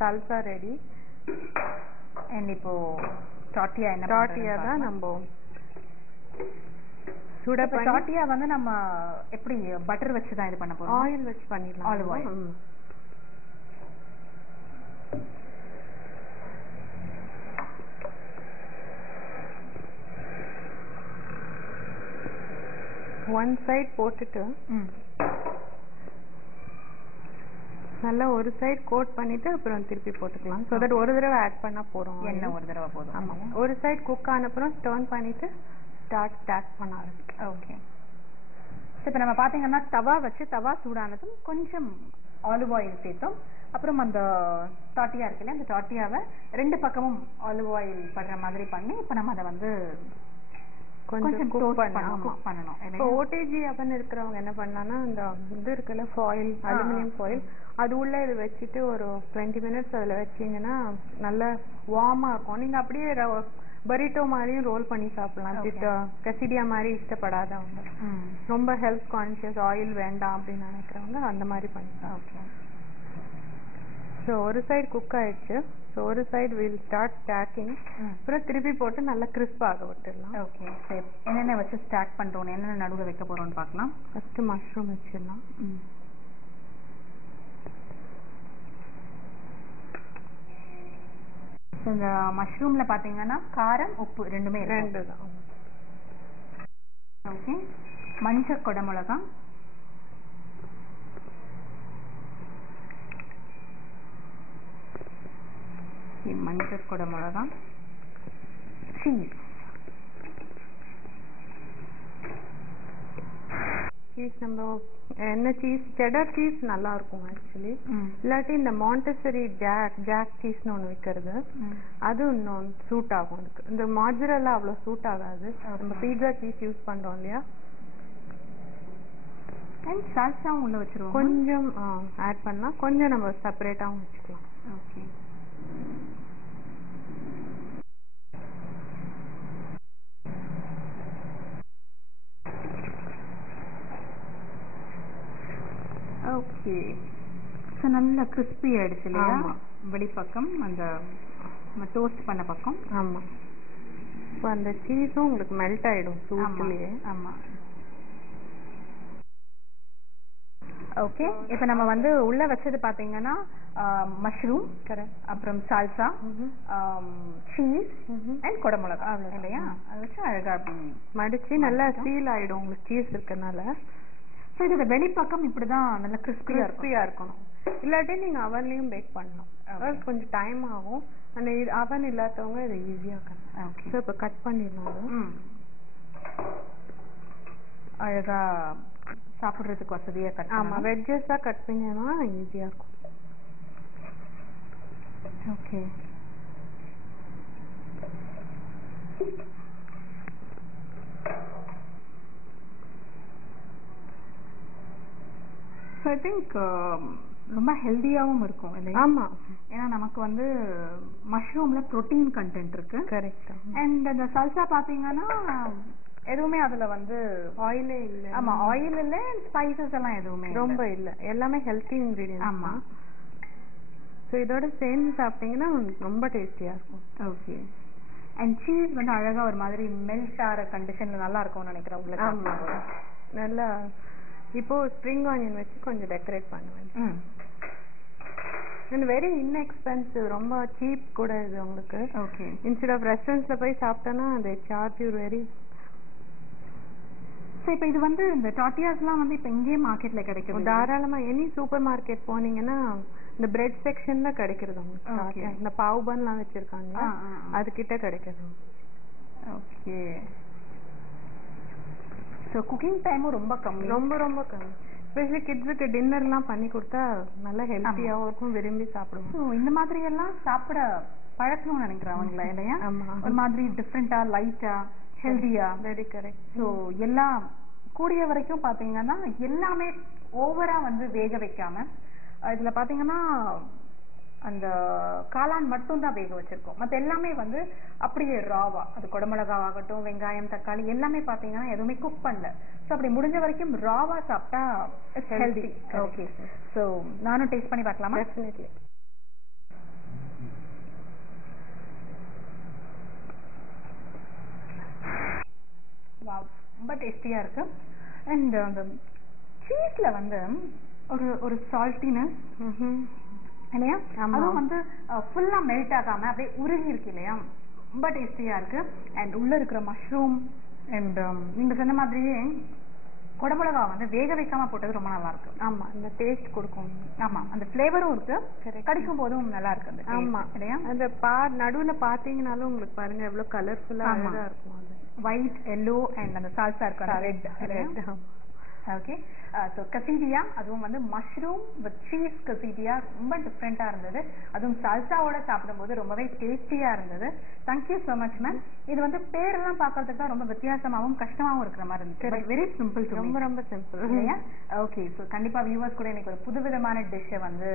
salsa ready. And இப்போ tortilla என்ன tortilla தான் நம்ம சுட பண்ணி tortilla வந்து நம்ம எப்படி பட்டர் வச்சு தான் இது பண்ண போறோம்? ஆயில் வச்சு பண்ணிடலாம். Olive oil. ஒன் சைடு போட்டுட்டு நல்லா ஒரு சைடு கோட் பண்ணிட்டு அப்புறம் திருப்பி போட்டுக்கலாம். சோ தட் ஒரு தடவை ஆட் பண்ணா போறோம். என்ன ஒரு தடவை போதும். ஆமா. ஒரு சைடு குக் ஆன அப்புறம் டர்ன் பண்ணிட்டு ஸ்டார்ட் பண்ண ஆரம்பிக்கலாம். ஓகே. இப்போ நம்ம பாத்தீங்கன்னா தவா வச்சு தவா சூடானதும் கொஞ்சம் ஆலிவ் ஆயில் சேர்த்தோம். அப்புறம் அந்த டார்ட்டியா இருக்குல்ல அந்த டார்ட்டியாவை ரெண்டு பக்கமும் ஆலிவ் ஆயில் படுற மாதிரி பண்ணி இப்போ நம்ம அதை வந்து கொஞ்சம் குக் பண்ணணும். இப்போ ஓடிஜி அவன் இருக்கிறவங்க என்ன பண்ணானா அந்த இது இருக்குல்ல ஃபாயில் அலுமினியம் ஃபாயில் அது உள்ள இது வச்சுட்டு ஒரு 20 மினிட்ஸ் அதில் வச்சிங்கன்னா நல்லா வார்மாக இருக்கும். நீங்கள் அப்படியே பரிட்டோ மாதிரியும் ரோல் பண்ணி சாப்பிடலாம். கசிடியா மாதிரி இஷ்டப்படாதவங்க, ரொம்ப ஹெல்த் கான்ஷியஸ் ஆயில் வேண்டாம் அப்படின்னு நினைக்கிறவங்க அந்த மாதிரி பண்ணிக்கலாம். ஓகே. ஸோ ஒரு சைடு குக் ஆயிடுச்சு. ஸோ ஒரு சைடு வில் ஸ்டார்ட் ஸ்டாக்கிங். அப்புறம் திருப்பி போட்டு நல்லா கிறிஸ்பாக விட்டுடலாம். ஓகே. சரி, என்னென்ன வச்சு ஸ்டாக் பண்ணுறோம், என்னென்ன நடுவில் வைக்க போகிறோம்னு பார்க்கலாம். ஃபஸ்ட்டு மஷ்ரூம் வச்சிடலாம். இந்த மஷ்ரூமில் பார்த்தீங்கன்னா காரம் உப்பு ரெண்டுமே ரெண்டு தான். ஓகே. மஞ்சள் குடமிளகா, மஞ்சள் குடமிளகா, சீஸ் சீஸ் நம்ம என்ன சீஸ் செடர் சீஸ் நல்லா இருக்கும் ஆக்சுவலி. இல்லாட்டி இந்த மாண்டசரி ஜாக் சீஸ்னு ஒன்று விற்கிறது, அது இன்னும் சூட் ஆகும் அதுக்கு. இந்த மாஜரல்லா அவ்வளோ சூட் ஆகாது. நம்ம பீட்சா சீஸ் யூஸ் பண்ணுறோம் இல்லையா. அண்ட் சால்சாவும் உள்ள வச்சுருவோம். கொஞ்சம் ஆட் பண்ணலாம், கொஞ்சம் நம்ம செப்பரேட்டாகவும் வச்சுக்கலாம். ஓகே. ஓகே. ஸோ நல்லா கிறிஸ்பி ஆயிடுச்சு இல்லையா வெளிப்பக்கம், அந்த டோஸ்ட் பண்ண பக்கம். ஆமாம். இப்போ அந்த சீஸும் உங்களுக்கு மெல்ட் ஆகிடும் சூட்லேயே. ஆமாம். ஓகே. இப்போ நம்ம வந்து உள்ள வச்சது பார்த்தீங்கன்னா மஷ்ரூம், கரெக்ட், அப்புறம் சால்சா, சீஸ் அண்ட் குடமிளகா இல்லையா. அதை வச்சு அழகாக அப்படி மடித்து நல்லா சீல் ஆகிடும் உங்களுக்கு சீஸ் இருக்கனால. ஸோ இதோட வெளிப்பக்கம் இப்படி தான் நல்லா கிறிஸ்பியாக இருக்கணும். இல்லாட்டி நீங்கள் அவன்லேயும் பேக் பண்ணணும். கொஞ்சம் டைம் ஆகும். அந்த அவன் இல்லாதவங்க இதை ஈஸியாக பண்ணலாம். ஓகே. ஸோ இப்போ கட் பண்ணிடலாம். அழகாக சாப்பிட்றதுக்கு வசதியாக கட். ஆமாம், வெஜ்ஜஸாக கட் பண்ணினா ஈஸியாக இருக்கும். ஓகே. ஸோ ஐ திங்க் ரொம்ப ஹெல்த்தியாகவும் இருக்கும் இல்லையா. ஆமாம், ஏன்னா நமக்கு வந்து மஷ்ரூமில் ப்ரோட்டீன் கண்டென்ட் இருக்கு. கரெக்ட். அண்ட் அந்த சல்சா பார்த்தீங்கன்னா எதுவுமே அதில் வந்து ஆயிலே இல்லை. ஆமாம், ஆயில் இல்லை, ஸ்பைசஸ் எல்லாம் எதுவுமே ரொம்ப இல்லை, எல்லாமே ஹெல்த்தி இன்க்ரீடியன்ட். ஆமாம். ஸோ இதோட சேர்ந்து சாப்பிட்டீங்கன்னா ரொம்ப டேஸ்டியாக இருக்கும். ஓகே. அண்ட் சீஸ் வந்து அழகாக ஒரு மாதிரி மெல்ட் ஆகிற கண்டிஷனில் நல்லா இருக்கும்னு நினைக்கிறேன் உங்களுக்கு. ஆமாம், நல்லா. இப்போ ஸ்ப்ரிங் ஆனியன் வச்சு கொஞ்சம் டெக்கரேட் பண்ணுவேன். அண்ட் வெரி இன்எக்ஸ்பென்சிவ், ரொம்ப சீப் கூட இது உங்களுக்கு. ஓகே. இன்ஸ்டெட் ஆஃப் ரெஸ்டாரண்ட்ஸில் போய் சாப்பிட்டோன்னா அது சார்ஜ் யூ வெரி. ஸோ இப்போ இது வந்து இந்த டார்ட்டியாஸ்லாம் வந்து இப்போ இங்கேயே மார்க்கெட்டில் கிடைக்கும் தாராளமாக. எனி சூப்பர் மார்க்கெட் போனீங்கன்னா இந்த பிரெட் செக்ஷனில் கிடைக்கிறது உங்களுக்கு. இந்த பாவ் பன்லாம் வச்சுருக்காங்க, அதுக்கிட்ட கிடைக்கிறது. ஓகே. ஸோ குக்கிங் டைமும் ரொம்ப கம்மி, ரொம்ப ரொம்ப கம்மி. ஸ்பெஷலி கிட்ஸுக்கு டின்னர்லாம் பண்ணி கொடுத்தா நல்லா ஹெல்த்தியாகவும் இருக்கும், விரும்பி சாப்பிடுவோம். ஸோ இந்த மாதிரி எல்லாம் சாப்பிட பழக்கணும்னு நினைக்கிறவங்களா இல்லையா. ஆமாம், ஒரு மாதிரி டிஃப்ரெண்ட்டாக லைட்டாக ஹெல்த்தியாக. Very correct. ஸோ எல்லாம் கூடிய வரைக்கும் பார்த்தீங்கன்னா எல்லாமே ஓவராக வந்து வேக வைக்காமல், இதில் பார்த்தீங்கன்னா அந்த காளான் மட்டும்தான் வேக வச்சிருக்கோம். மற்ற எல்லாமே வந்து அப்படியே ராவா, அது குடமிளகாவாகட்டும், வெங்காயம், தக்காளி எல்லாமே பார்த்தீங்கன்னா எதுவுமே குக் பண்ணல. ஸோ அப்படி முடிஞ்ச வரைக்கும் ராவா சாப்பிட்டா ஹெல்தி. ஓகே. ஸோ நானும் டேஸ்ட் பண்ணி பார்க்கலாமா? டெஃபினெட்லி. டேஸ்டியா இருக்கு. அண்ட் அந்த சீஸ்ல வந்து ஒரு ஒரு சால்ட்டினஸ் இல்லையா, அதுவும் வந்து ஃபுல்லா மெல்ட் ஆகாம அப்படியே உருகி இருக்கு இல்லையா, ரொம்ப டேஸ்டியா இருக்கு. அண்ட் உள்ள இருக்கிற மஷ்ரூம் அண்ட் நீங்க சொன்ன மாதிரியே குடமிளகா வந்து வேக வைக்காம போட்டது ரொம்ப நல்லா இருக்கு. ஆமா, இந்த டேஸ்ட் கொடுக்கும். ஆமா, அந்த ஃப்ளேவரும் இருக்கு, கடிக்கும் போதும் நல்லா இருக்கு அந்த ஆமா இல்லையா. அந்த நடுவுல பாத்தீங்கன்னாலும் உங்களுக்கு பாருங்க எவ்வளவு கலர்ஃபுல்லா அழகா இருக்கும். அது ஒயிட், எல்லோ அண்ட் அந்த சால்சா இருக்கு, ரெட். ஓகே, ஸோ quesadilla அதுவும் வந்து மஷ்ரூம் வித் சீஸ் quesadilla ரொம்ப டிஃப்ரெண்டா இருந்தது. அதுவும் சால்சாவோட சாப்பிடும்போது ரொம்பவே டேஸ்டியா இருந்தது. Thank you so much ma'am. இது வந்து பேரெல்லாம் பார்க்கறதுக்கு தான் ரொம்ப வித்தியாசமாகவும் கஷ்டமாகவும் இருக்கிற மாதிரி இருந்துச்சு. வெரி சிம்பிள், ரொம்ப ரொம்ப சிம்பிள் இல்லையா. ஓகே, ஸோ கண்டிப்பா வியூவர்ஸ் கூட இன்னைக்கு ஒரு புதுவிதமான டிஷ்ஷை வந்து